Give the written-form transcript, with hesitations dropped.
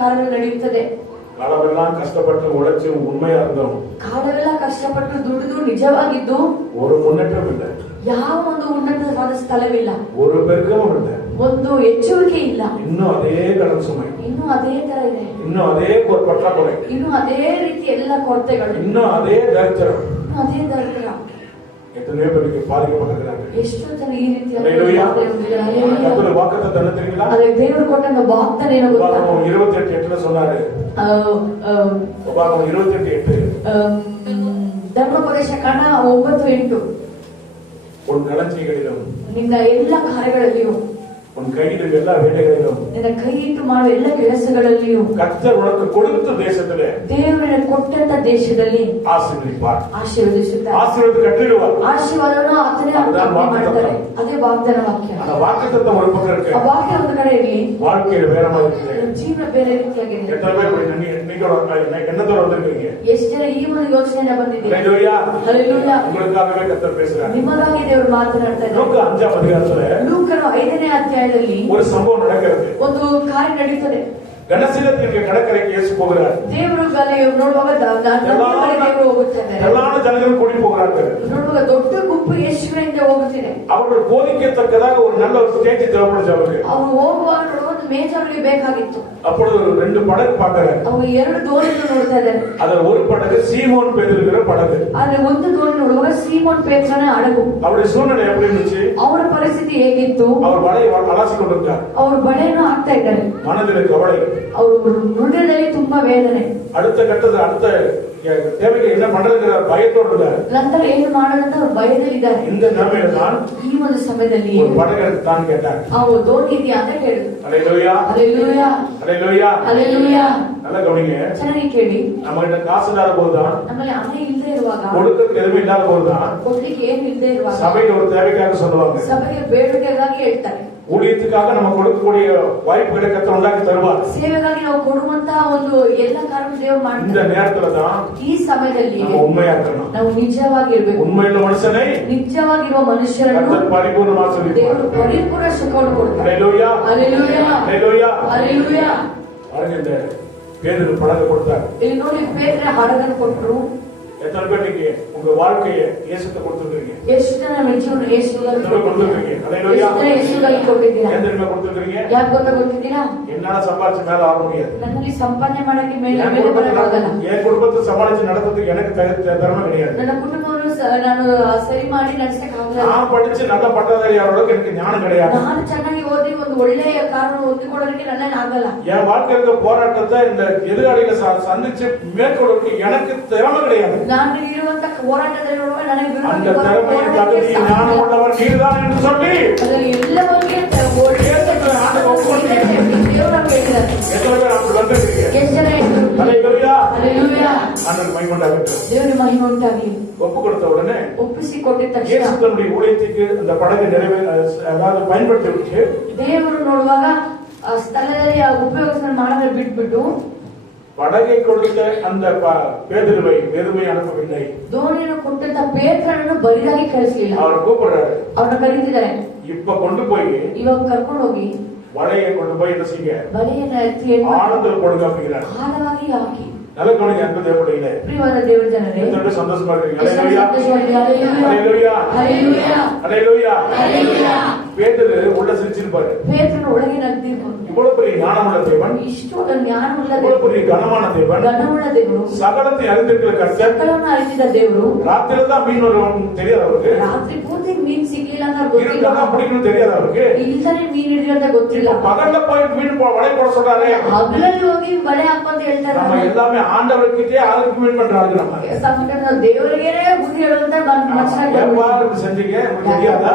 ಕಾರ್ಯಗಳು ನಡೆಯುತ್ತದೆ. காலமெல்லாம் கஷ்டப்பட்டு உழைச்சு உண்மையா இருந்தோம். ಕಾಲವೆಲ್ಲ ಕಷ್ಟಪಟ್ಟು ದುಡಿದು ನಿಜವಾಗಿದ್ದು ஒரு முன்னேற்றம் இல்லை. ಯಾವ ಒಂದು ಉನ್ನತವಾದ ಸ್ಥಳವಿಲ್ಲ. ஒரு பெருக்கமும் இல்லை. ಒಂದು ಹೆಚ್ಚುವಿಕೆ ಇಲ್ಲ. இன்னும் அதே கடன் சுமை. ಇನ್ನು ಅದೇ ತರ ಇದೆ. இன்னும் அதே பற்றாக்குறை. ಇನ್ನು ಅದೇ ರೀತಿ ಎಲ್ಲ ಕೊರತೆಗಳು. இன்னும் அதே தரித்திரம். ಇನ್ನು ಅದೇ ದರಿದ್ರ. எத்தனையோ பேருக்கு பாதிக்கப்பட்டிருக்கிறாங்க. ಎಷ್ಟೋ ಜನ ಈ ರೀತಿಯ கர்த்தர் வாக்குத்தத்தம் என்ன தெரியுங்களா? ಅದಕ್ಕೆ ದೇವರು ಕೊಟ್ಟಂತ ವಾಗ್ದಾನ ಏನು ಗೊತ್ತಾ? 28:8 சொன்னாரு. உபாகமம் 28:8 ಧರ್ಮೋಪದೇಶ ಕಾಂಡ 9:8 உன் களஞ்சியங்களிலும் ನಿನ್ನ ಎಲ್ಲ ಕಾರ್ಯಗಳಲ್ಲಿಯೂ உன் கையில் எல்லா வேலைகளிலும் ನಿನ್ನ ಕೈ ಇಟ್ಟು ಮಾಡುವ ಎಲ್ಲ ಕೆಲಸಗಳಲ್ಲಿಯೂ கர்த்தர் உனக்கு கொடுத்த தேசத்திலே ದೇವರು ಕೊಟ್ಟಂತ ದೇಶದಲ್ಲಿ ஆசீர்வதிப்பார். ಆಶೀರ್ವದಿಸುತ್ತಾರೆ. ஆசீர்வாதத்தை கட்டளிடுவார். ಆಶೀರ್ವಾದವನ್ನು ಆತನೇ ಮಾಡ್ತಾರೆ. ಅದೇ ವಾಗ್ದಾನ ವಾಕ್ಯ. அந்த வாக்குத்தத்தம் ஒரு பக்கம் இருக்கு. ಆ ವಾಕ್ಯ ಒಂದು ಕಡೆ ಇರಲಿ, வாழ்க்கையில வேற மாதிரி இருக்கு. ಜೀವನ ಬೇರೆ ರೀತಿಯಾಗಿದೆ. எத்தனை பேர் எண்ணத்தோட வந்திருக்கீங்க? ಎಷ್ಟು ಜನ ಈ ಒಂದು ಯೋಚನೆ ಬಂದಿದೆ? ஹல்லேலூயா. ಹಲ್ಲೆಲೂಯಾ. உங்களுக்காகவே கர்த்தர் பேசுறார். ನಿಮಗಾಗಿ ದೇವರು ಮಾತನಾಡ್ತಾ ಇದ್ದಾರೆ. ಲೂಕ 5ನೇ ಅಧ್ಯಾಯದಲ್ಲಿ ಲೂಕನ 5ನೇ ಅಧ್ಯಾಯದಲ್ಲಿ ஒரு சம்பவம் நடக்கிறது. ಒಂದು ಕಾರ್ಯ ನಡೆಯುತ್ತದೆ. ಗನಸೀಲತಿಗೆ ಕಡಕರೆಗೆ ಯೇಸು ಹೋಗುತ್ತಾರೆ. ದೇವರು ಗಲೆಯು ನೋಡುವಾಗ ದೇವರು ಹೋಗುತ್ತಾರೆ. ಎಲ್ಲಾ ಜನಗಳು ಕೂಡಿ ಹೋಗುತ್ತಾರೆ. ನೋಡುವಾಗ ದೊಡ್ಡ ಗುಂಪು ಯೇಸುವಿನ ಹಿಂದೆ ಹೋಗುತ್ತಿದೆ. ಅವರ ಬೋಧನೆಗೆ ತಕ್ಕದಾಗ ஒரு நல்ல ஸ்டேஜ் தேவைப்படுது அவருக்கு. ಅವರು ಹೋಗುವಾಗ ಒಂದು ಮೇಜ್ ಅವರಿಗೆ ಬೇಕಾಗಿತ್ತು. அப்பொழுது ரெண்டு படகு பார்க்கறாங்க. ಅವರು ಎರಡು ದೋಣಿಯನ್ನು ನೋಡ್ತಾ ಇದ್ದಾರೆ. ಅದರ ஒரு படகு சீமோன் பேதுருங்கிற படகு. ಅಲ್ಲಿ ಒಂದು ದೋಣಿ ನೋಡುವಾಗ ಸೀಮೋನ್ ಪೇತ್ರನ ಹಡಗು. ಅವರ ಸೂಚನೆ எப்படி இருந்துச்சு? ಅವರ ಪರಿಸ್ಥಿತಿ ಹೇಗಿತ್ತು? ಅವರು ಬಳೆಯನ್ನು ಅಲಾಸಿಕೊಂಡಿದ್ದಾರೆ. ಅವರು ಬಳೆಯನ್ನು ಹಾಕ್ತಾ ಇದ್ದಾರೆ. ಮನದಲ್ಲಿ ಕವಳೆ. ಅವರು ಹೃದಯದಲ್ಲಿ ತುಂಬಾ ವೇದನೆ. அடுத்த கட்டத்துல அடுத்த தேவைக்கு என்ன பண்றதுங்கிற பயத்தோடு இருக்காரு. ನಂತರ ಏನು ಮಾಡೋದಂತ ಅವರು ಭಯದಲ್ಲಿದ್ದಾರೆ. இந்த நிலைமையில தான் ಈ ಒಂದು ಸಮಯದಲ್ಲಿ ஒரு படகு தான் கேட்டார். ಅವರು ದೋಣಿ ಇದೆಯಾ ಅಂತ ಹೇಳಿದ್ರು. ஹல்லேலூயா. ஹல்லேலூயா. ஹல்லேலூயா. ஹல்லேலூயா. நல்லா கவனிங்க. ಚೆನ್ನಾಗಿ ಕೇಳಿ. நம்ம கிட்ட காசு இல்லாத போதுதான், ನಮ್ಮಲ್ಲಿ ಹಣ ಇಲ್ಲದೆ ಇರುವಾಗ, கொடுக்கிறதுக்கு எதுவும் இல்லாத போதுதான் ಕೊಡ್ಲಿಕ್ಕೆ ಏನು ಇಲ್ಲದೆ ಇರುವಾಗ சபைக்கு ஒரு தேவைக்காக சொல்லுவாங்க. ಸಭೆಗೆ ಬೇಡಿಕೆಗಾಗಿ ಹೇಳ್ತಾರೆ. ஊழியத்துக்காக நம்ம கொடுக்கக்கூடிய வாய்ப்புகளை கர்த்தர் உண்டாக்கி தருவார். ಸೇವೆಗಾಗಿ ನಾವು ಕೊಡುವಂತ ಒಂದು ಎಲ್ಲ ಕಾರ್ಯ ದೇವರು ಮಾಡ್ತಾರೆ. இந்த நேரத்துல தான் ಈ ಸಮಯದಲ್ಲಿ நம்ம உண்மையா இருக்கணும். ನಾವು ನಿಜವಾಗಿರಬೇಕು. உண்மையுள்ள மனுஷனை ನಿಜವಾಗಿರುವ ಮನುಷ್ಯರನ್ನು கர்த்தர் பரிபூರ್ணமா ஆசீர்வதிப்பார். ದೇವರು ಪರಿಪೂರ್ಣ ಸುಖವನ್ನು ಕೊಡ್ತಾರೆ. ஹல்லேலூயா. ஹல்லேலூயா. ஹல்லேலூயா. ஹல்லேலೂಯಾ. பாருங்க, இந்த பேதுரு படகு கொடுத்தார். ಇಲ್ಲಿ ನೋಡಿ ಪೇತ್ರ ಹಡಗನ್ನು ಕೊಟ್ಟರು. எத்தனை பேர் நீங்க உங்க வாழ்க்கையை இயேசுக்கு கொடுத்துருக்கீங்க? ಎಷ್ಟು ಜನ ನಿಮ್ಮ ಜೀವನ ಯೇಸುವಿಗೆ கொடுத்துருக்கீங்க? ஹல்லேலூயா. ಯೇಸುವಿಗೆ ಕೊಟ್ಟಿದ್ದೀರಾ? ஏன் தெரியுமா கொடுத்துருக்கீங்க? ಯಾಕೆ ಗೊತ್ತಿದ್ದೀರಾ? என்னால சம்பாதிச்சு மேல ஆக முடியாது. ನನ್ನಲ್ಲಿ ಸಂಪಾದನೆ ಮಾಡಕ್ಕೆ ಮೇಲೆ ಬರಕ್ಕಾಗಲ್ಲ. என் குடும்பத்தை சமாளிச்சு நடத்துறதுக்கு எனக்கு திறமை கிடையாது. ನನ್ನ ಕುಟುಂಬವನ್ನು ನಾನು ಸರಿ ಮಾಡಿ ನಡೆಸಕ್ಕಾಗಲ್ಲ. நான் படிச்சு நல்ல பட்டதாரியாரோட எனக்கு ஞானம் கிடையாது. ನಾನು ಚೆನ್ನಾಗಿ ಓದಿ ಒಂದು ಒಳ್ಳೆಯ ಕಾರಣ ಹೊಂದಿಕೊಳ್ಳೋದಕ್ಕೆ ನನ್ನ ಆಗಲ್ಲ. என் வாழ்க்கையில போராட்டத்தை இந்த எதிராளிகளை சந்திச்சு மேற்கொள்வதற்கு எனக்கு திறமை கிடையாது. ನಾನು ಇರುವಂತ ಹೋರಾಟದಲ್ಲಿ ನನಗೆ அந்த திறமையை தகுதி ஞானம் உள்ளவர் நீர்தான் என்று சொல்லி ಅದರಲ್ಲಿ ಎಲ್ಲವರಿಗೆ ದೇವರ ಮಹಿಮೆ ಉಂಟಾಗಲಿ. ஒப்பு கொடுத்த உடனே ಒಪ್ಪಿಸಿ ಕೊಟ್ಟಿದ್ದ ತಕ್ಷಣ இயேசு தன்னுடைய ஊழியத்துக்கு அந்த படகை அதாவது பயன்படுத்தி விட்டு ದೇವರು ನೋಡುವಾಗ ಆ ಸ್ಥಳದಲ್ಲಿ ಆ ಉಪಯೋಗ ಮಾಡೋದನ್ನ ಬಿಟ್ಬಿಟ್ಟು படகை கொடுத்த அந்த பேதுருவை வெறுமை அனுப்பவில்லை. ದೋಣಿಯನ್ನು ಕೊಟ್ಟಂತ ಪೇತ್ರನನ್ನು ಬರಿದಾಗಿ ಕಳಿಸಲಿಲ್ಲ. அவர் கூப்பிடுறாரு. ಅವ್ರನ್ನ ಕರೀತಿದ್ದಾರೆ. இப்ப கொண்டு போய் ಇವಾಗ ಕರ್ಕೊಂಡು ಹೋಗಿ வலையை கொண்டு போய் என்ன செய்யுங்க, ಬಲೆಯನ್ನ ಎತ್ತಿ ஆழத்தில் போடுங்க அப்படிங்கிறார். ಆಳವಾಗಿ ಹಾಕಿ. நல்ல கவனிங்க அன்பு தேவப்பிள்ளைகளே. ಪ್ರಿಯವಾದ ದೇವರ ಜನರೇ, ಎಷ್ಟು ಸಂತೋಷமா இருக்கீங்க. ஹல்லேலூயா. ஹல்லேலூயா. ஹல்லேலೂಯಾ. ஹல்லேலூயா. ஹல்லேலூயா. பேதுரு உள்ள சிரிச்சிருப்பாரு. ಪೇತ್ರನು ಒಳಗೆ ನಗ್ತಿರ್ಬೋದು. இவ்வளவு பெரிய ஞானமுள்ள தேவன், ಇಷ್ಟೊಂದು ಜ್ಞಾನವುಳ್ಳ இவ்வளவு ದೇವರು, பெரிய கனமான தேவன், ಘನವುಳ್ಳ ದೇವರು, சகலத்தை அறிந்திருக்கிற கர்த்தர், ಸಕಲವನ್ನು ಅರಿತಿದ್ದ ದೇವರು, ராத்திரி தான் மீன் வருவான்னு தெரியாது அவருக்கு. ರಾತ್ರಿ ಪೂರ್ತಿ ಮೀನ್ ಸಿಗ್ಲಿಲ್ಲ ಅಂತ ಗೊತ್ತಿಲ್ಲ. இருக்கலாம் பிடிக்கணும் தெரியாது அவருக்கு. ಇಲ್ದಾನೆ ಮೀನ್ ಹಿಡಿದ್ರೆ ಅಂತ ಗೊತ್ತಿಲ್ಲ. பகல்ல போய் மீன் வலை போட சொல்றாரு. ಹಗಲಲ್ಲಿ ಹೋಗಿ ಬಲೆ ಹಾಕಂತ ಹೇಳ್ತಾರೆ. நம்ம எல்லாமே ஆண்டவர்கிட்டே ஆளுக்கு மீன் பண்றாங்க. நம்ம ದೇವರಿಗೆ ಬುದ್ಧಿ ಹೇಳುವಂತ ಮನುಷ್ಯ செஞ்சீங்க தெரியாதா?